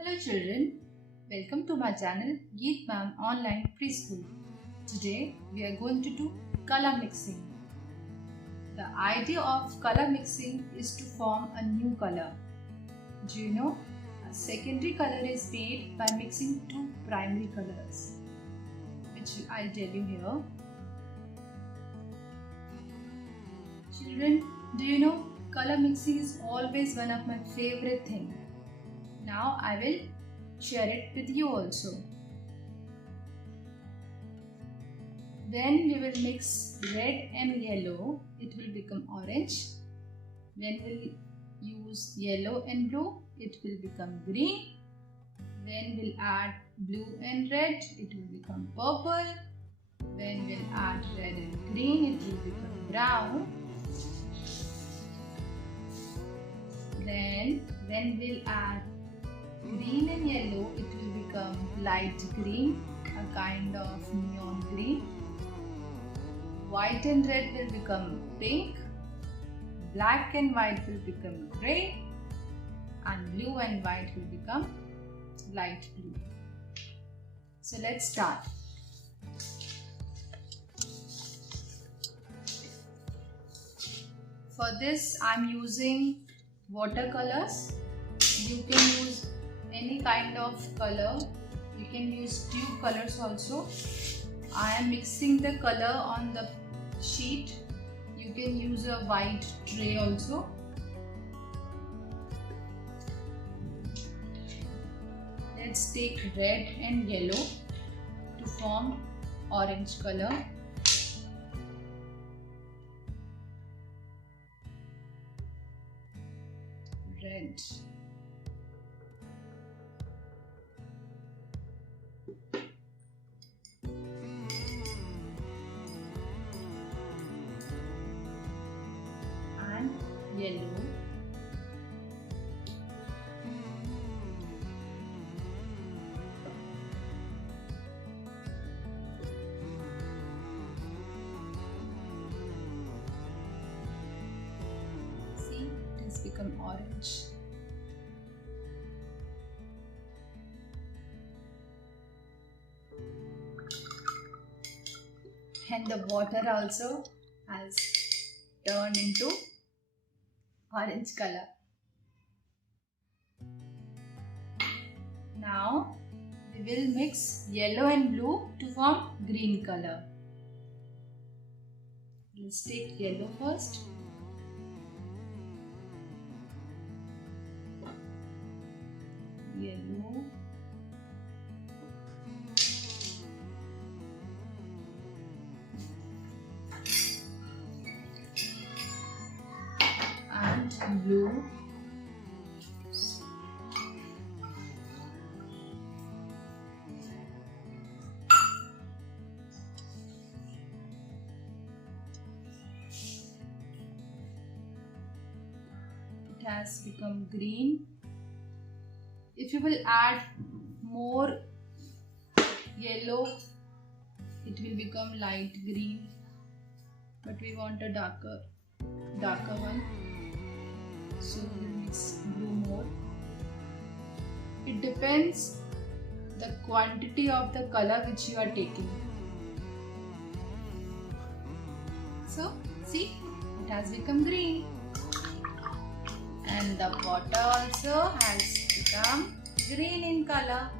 Hello children, welcome to my channel Geet Mam Online Preschool. Today we are going to do color mixing. The idea of color mixing is to form a new color. Do you know? A secondary color is made by mixing two primary colors, which I'll tell you here. Children, do you know color mixing is always one of my favorite things. Now I will share it with you also. When we will mix red and yellow, it will become orange. When we use yellow and blue, it will become green. When we'll add blue and red, it will become purple. When we'll add red and green, it will become brown. Then when we'll add green and yellow, it will become light green, a kind of neon green. White and red will become pink. Black and white will become grey. And blue and white will become light blue. So let's start. For this I am using watercolors. You can use any kind of color. You can use tube colors also. I am mixing the color on the sheet. You can use a white tray also. Let's take red and yellow to form orange color. Red. And yellow. See, it has become orange. And the water also has turned into orange color. Now we will mix yellow and blue to form green color. Let's take yellow first. Yellow. And blue. It has become green. If you will add more yellow, it will become light green, but we want a darker one, so we'll mix blue more. It depends the quantity of the color which you are taking. So see, it has become green, and the water also has become green in color.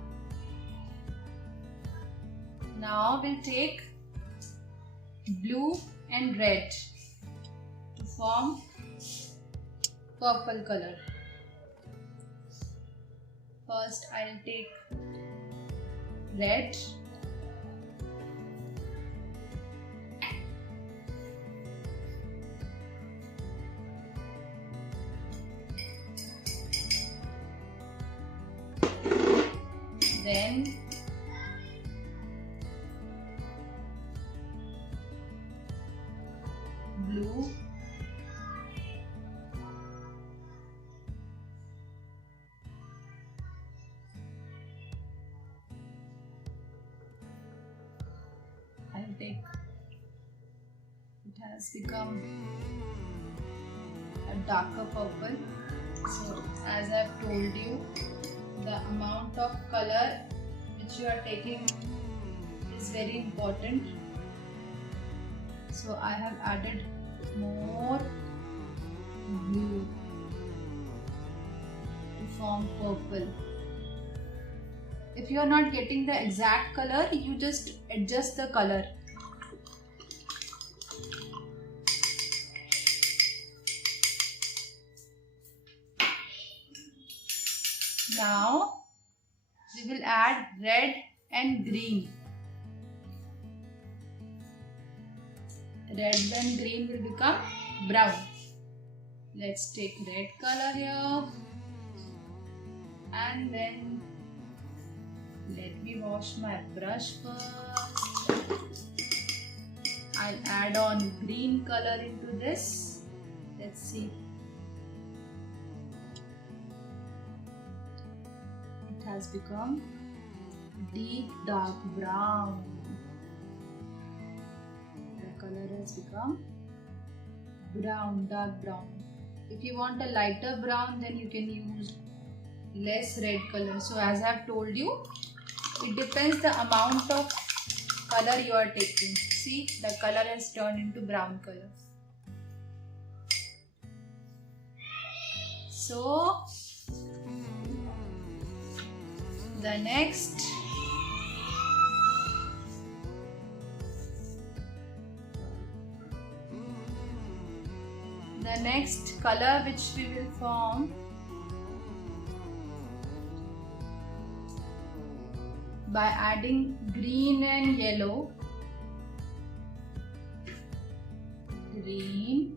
Now we'll take blue and red to form purple color. First I'll take red. Then blue. I'll take, it has become a darker purple. So as I've told you, the amount of color which you are taking is very important. So I have added more blue to form purple. If you are not getting the exact color, you just adjust the color. Now we will add red and green. Red and green will become brown. Let's take red color here, and then let me wash my brush first. I'll add on green color into this. Let's see. It has become deep dark brown. The color has become brown, dark brown. If you want a lighter brown, then you can use less red color. So as I have told you, it depends the amount of color you are taking. See, the color has turned into brown color. So the next color which we will form by adding green and yellow. Green,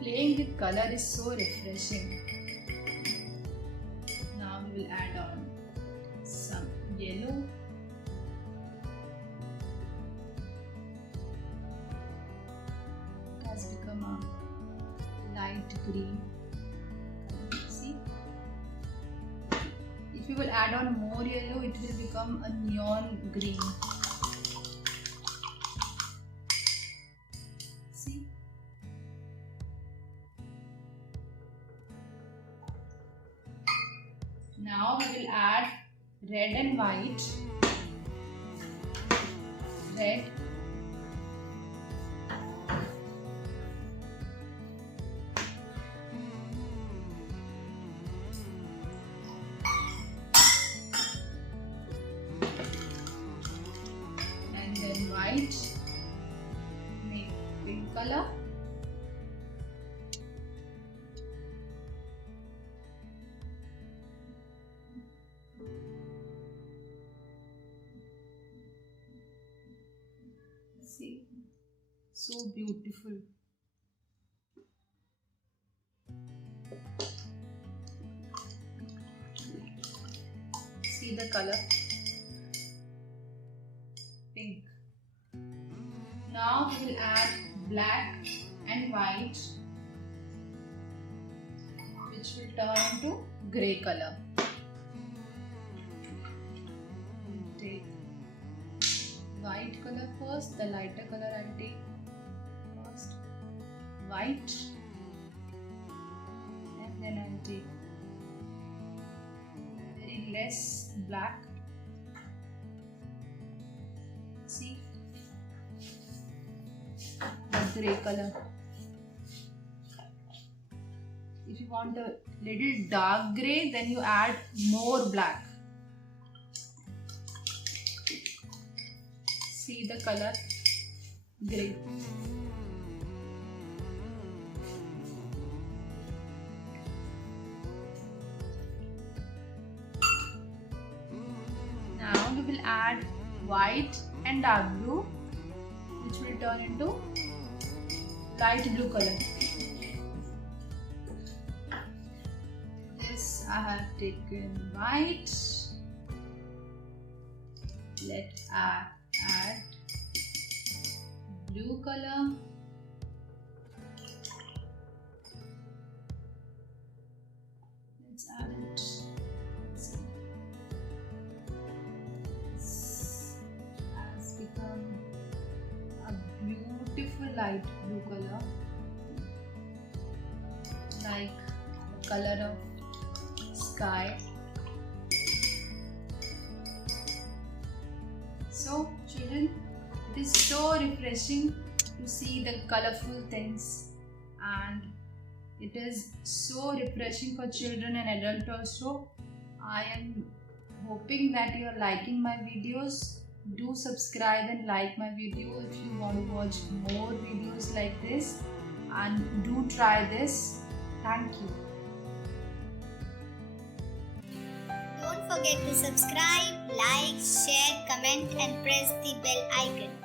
playing with color is so refreshing. Now we will add on some yellow. It has become a light green. See? If you will add on more yellow, it will become a neon green. See? Now we will add red and white. Red. And then white. Make pink color. See, so beautiful. See the color, pink. Now we will add black and white, which will turn into grey color. We'll take white color first, the lighter color I'll take first. White, and then I'll take very less black. See, the grey color. If you want a little dark grey, then you add more black. See the color, grey. Now we will add white and dark blue, which will turn into light blue color. This I have taken white. Let's add blue color. Let's add it. Let's see. This has light blue color, like the color of sky. So children, it is so refreshing to see the colorful things, and it is so refreshing for children and adults also. I am hoping that you are liking my videos. Do subscribe and like my video if you want to watch more videos like this, and do try this. Thank you. Don't forget to subscribe, like, share, comment and press the bell icon.